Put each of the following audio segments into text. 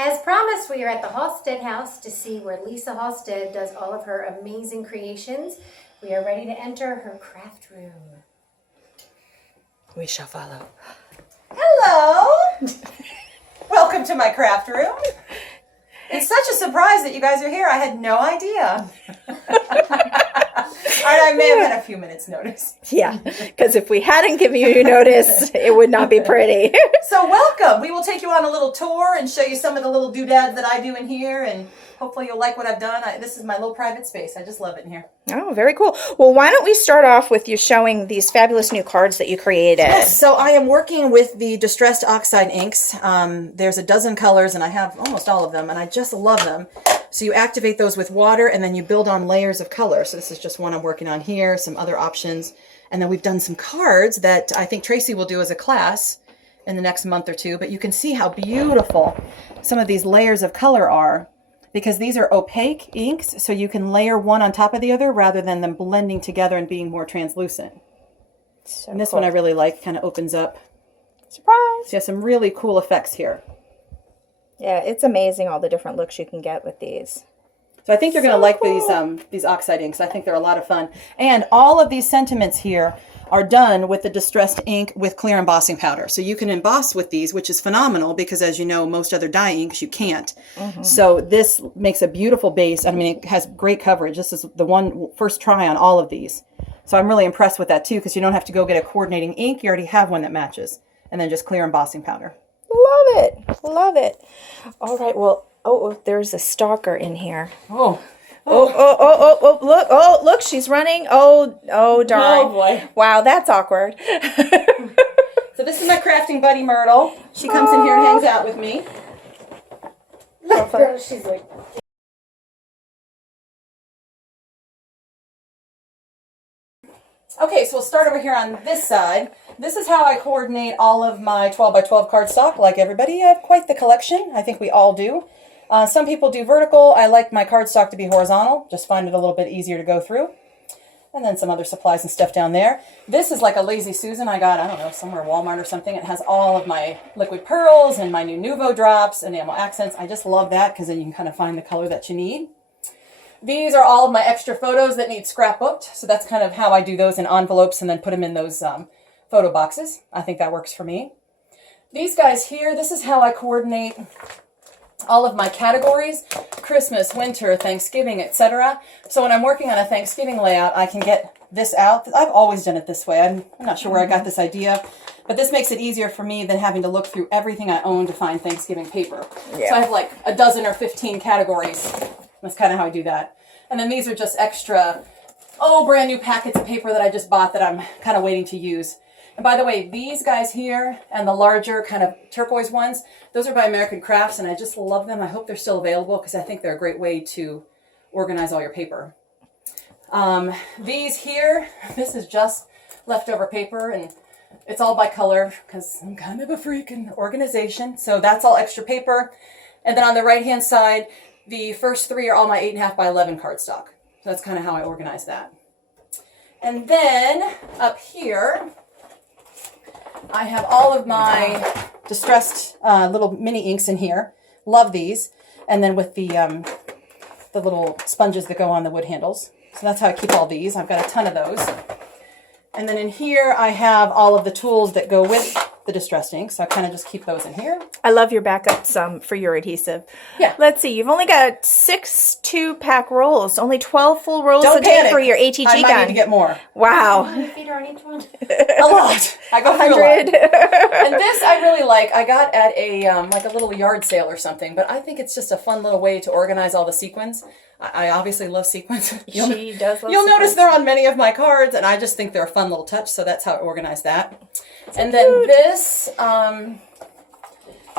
As promised, we are at the Halstead house to see where Lisa Halstead does all of her amazing creations. We are ready to enter her craft room. We shall follow. Hello! Welcome to my craft room. It's such a surprise that you guys are here. I had no idea. I may have had a few minutes notice. Yeah, because if we hadn't given you notice, it would not be pretty. So welcome. We will take you on a little tour and show you some of the little doodads that I do in here, and hopefully you'll like what I've done. This is my little private space. I just love it in here. Oh, very cool. Well, why don't we start off with you showing these fabulous new cards that you created? Yes, so I am working with the Distressed Oxide inks. There's a dozen colors, and I have almost all of them, and I just love them. So you activate those with water, and then you build on layers of color. So this is just one I'm working on here, some other options. And then we've done some cards that I think Tracy will do as a class in the next month or two. But you can see how beautiful some of these layers of color are, because these are opaque inks, so you can layer one on top of the other rather than them blending together and being more translucent. So And this cool. one I really like, kind of opens up. Surprise! So you have some really cool effects here. Yeah, it's amazing all the different looks you can get with these. So I think you're going to like these oxide inks. I think they're a lot of fun. And all of these sentiments here are done with the distressed ink with clear embossing powder. So you can emboss with these, which is phenomenal because, as you know, most other dye inks you can't. So this makes a beautiful base. I mean, it has great coverage. This is the first try on all of these. So I'm really impressed with that too, because you don't have to go get a coordinating ink. You already have one that matches. And then just clear embossing powder. Love it. Love it. All right, well, there's a stalker in here. Oh, Look, she's running. Oh, darn. Oh, boy. Wow, that's awkward. So this is my crafting buddy, Myrtle. She comes in here and hangs out with me. She's like, Okay, so we'll start over here on this side. This is how I coordinate all of my 12 by 12 cardstock. Like everybody, I have quite the collection. I think we all do. Some people do vertical. I like my cardstock to be horizontal. Just find it a little bit easier to go through. And then some other supplies and stuff down there. This is like a Lazy Susan I got, I don't know, somewhere Walmart or something. It has all of my liquid pearls and my new Nuvo drops, enamel accents. I just love that because then you can kind of find the color that you need. These are all of my extra photos that need scrapbooked. So that's kind of how I do those in envelopes and then put them in those photo boxes. I think that works for me. These guys here, this is how I coordinate all of my categories: Christmas, winter, Thanksgiving, etc. So when I'm working on a Thanksgiving layout, I can get this out. I've always done it this way. I'm not sure where I got this idea, but this makes it easier for me than having to look through everything I own to find Thanksgiving paper. Yeah. So I have like a dozen or 15 categories. That's kind of how I do that. And then these are just extra, brand new packets of paper that I just bought that I'm kind of waiting to use. And by the way, these guys here and the larger kind of turquoise ones, those are by American Crafts, and I just love them. I hope they're still available because I think they're a great way to organize all your paper. These here, this is just leftover paper, and it's all by color because I'm kind of a freak in organization. So that's all extra paper. And then on the right-hand side, the first three are all my 8.5 by 11 cardstock. So that's kind of how I organize that. And then up here, I have all of my distressed little mini inks in here. Love these. And then with the little sponges that go on the wood handles. So that's how I keep all these. I've got a ton of those. And then in here, I have all of the tools that go with the distressed ink. So I kind of just keep those in here. I love your backups for your adhesive. Yeah. Let's see. You've only got 6 2-pack rolls. Only 12 full rolls Don't a day panic. for your ATG I might gun. need to get more. Wow. how many feet are on each one? A lot. I go through a 100. lot. And this I really like. I got at a like a little yard sale or something, but I think it's just a fun little way to organize all the sequins. I obviously love sequins. She does love You'll notice sequins. they're on many of my cards, and I just think they're a fun little touch, so that's how I organize that. And then this,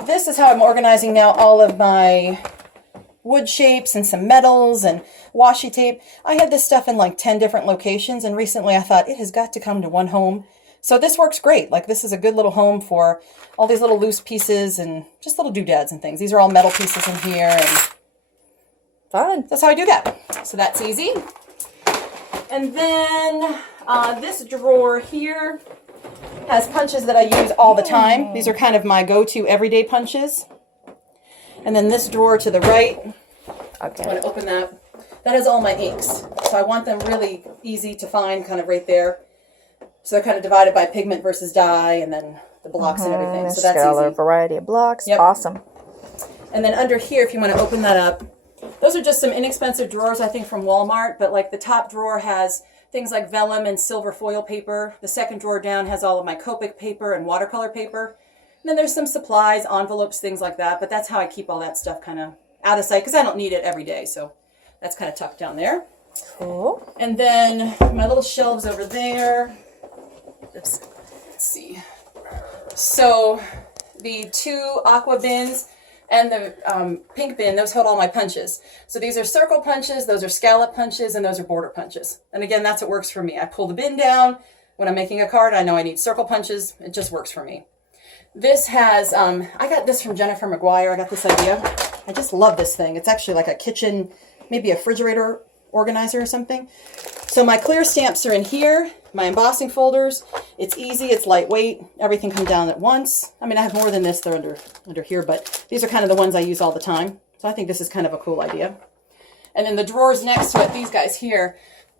this is how I'm organizing now all of my wood shapes and some metals and washi tape. I had this stuff in like 10 different locations, and recently I thought it has got to come to one home. So this works great. Like, this is a good little home for all these little loose pieces and just little doodads and things. These are all metal pieces in here, and Fun. that's how I do that. So that's easy. And then this drawer here has punches that I use all the time. These are kind of my go-to everyday punches. And then this drawer to the right, I'm Okay. going to open that. That has all my inks. So I want them really easy to find, kind of right there. So they're kind of divided by pigment versus dye, and then the blocks and everything. So that's got a easy. variety of blocks. Yep. Awesome. And then under here, if you want to open that up, those are just some inexpensive drawers, I think, from Walmart. But like the top drawer has things like vellum and silver foil paper. The second drawer down has all of my Copic paper and watercolor paper. And then there's some supplies, envelopes, things like that. But that's how I keep all that stuff kind of out of sight, because I don't need it every day. So that's kind of tucked down there. Cool. And then my little shelves over there. Oops. Let's see. So the 2 aqua bins and the pink bin, those hold all my punches. So these are circle punches, those are scallop punches, and those are border punches. And again, that's what works for me. I pull the bin down. When I'm making a card, I know I need circle punches. It just works for me. This has, I got this from Jennifer McGuire. I got this idea. I just love this thing. It's actually like a kitchen, maybe a refrigerator organizer or something. So my clear stamps are in here, my embossing folders. It's easy, it's lightweight. Everything comes down at once. I mean, I have more than this. They're under here, but these are kind of the ones I use all the time. So I think this is kind of a cool idea. And then the drawers next to it, these guys here.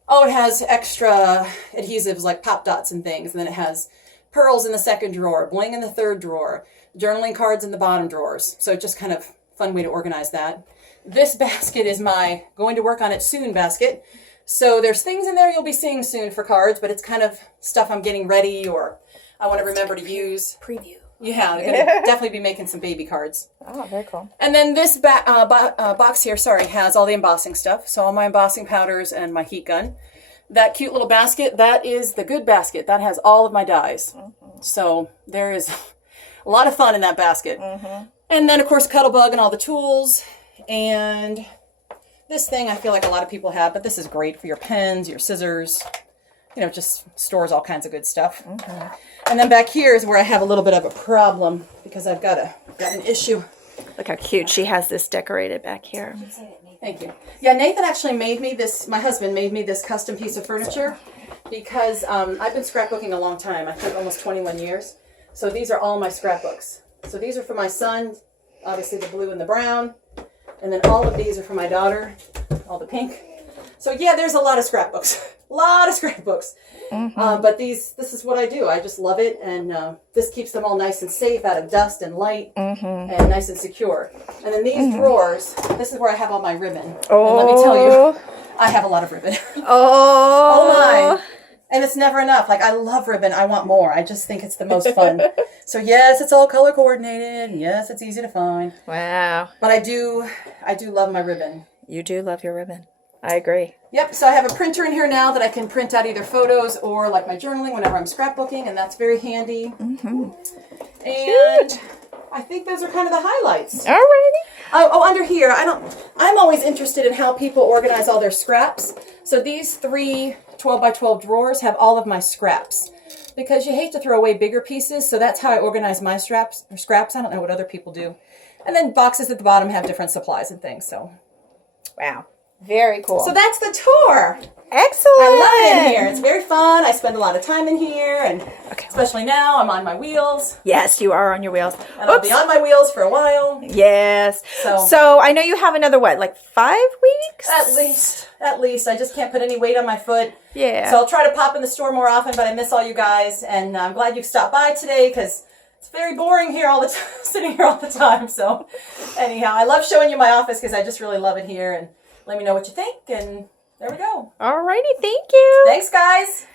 Oh, it has extra adhesives like pop dots and things. And then it has pearls in the second drawer, bling in the third drawer, journaling cards in the bottom drawers. So just kind of fun way to organize that. This basket is my going to work on it soon basket. So there's things in there you'll be seeing soon for cards, but it's kind of stuff I'm getting ready or I want to remember to use. Preview. Yeah, I'm going to definitely be making some baby cards. Oh, very cool. And then this box here, has all the embossing stuff. So all my embossing powders and my heat gun. That cute little basket, that is the good basket. That has all of my dies. Mm-hmm. So there is a lot of fun in that basket. Mm-hmm. And then, of course, Cuttlebug and all the tools. And this thing I feel like a lot of people have, but this is great for your pens, your scissors. You know, just stores all kinds of good stuff. Mm-hmm. And then back here is where I have a little bit of a problem because I've got an issue. Look how cute she has this decorated back here. Thank you. Yeah, Nathan actually made me this, my husband made me this custom piece of furniture because I've been scrapbooking a long time. I think almost 21 years. So these are all my scrapbooks. So these are for my son, obviously the blue and the brown. And then all of these are for my daughter, all the pink. So yeah, there's a lot of scrapbooks. A lot of scrapbooks. Mm-hmm. But this is what I do. I just love it. And this keeps them all nice and safe out of dust and light and nice and secure. And then these drawers, this is where I have all my ribbon. Oh. And let me tell you, I have a lot of ribbon. Oh. My. And it's never enough. Like, I love ribbon. I want more. I just think it's the most fun. So yes, it's all color coordinated. Yes, it's easy to find. Wow. But I do love my ribbon. You do love your ribbon. I agree. Yep, so I have a printer in here now that I can print out either photos or like my journaling whenever I'm scrapbooking, and that's very handy. Mm-hmm. And cute. I think those are kind of the highlights. Alrighty. Oh, under here, I'm always interested in how people organize all their scraps. So these 3 12x12 drawers have all of my scraps because you hate to throw away bigger pieces. So that's how I organize my scraps. I don't know what other people do. And then boxes at the bottom have different supplies and things. So, wow. Very cool. So that's the tour. Excellent. I love it in here. It's very fun. I spend a lot of time in here, and especially now I'm on my wheels. Yes, you are on your wheels. And I'll be on my wheels for a while. Yes. So I know you have another, like 5 weeks? At least. I just can't put any weight on my foot. Yeah. So I'll try to pop in the store more often, but I miss all you guys, and I'm glad you've stopped by today because it's very boring here all the time, sitting here all the time. So anyhow, I love showing you my office because I just really love it here, and let me know what you think, and there we go. Alrighty, thank you. Thanks, guys.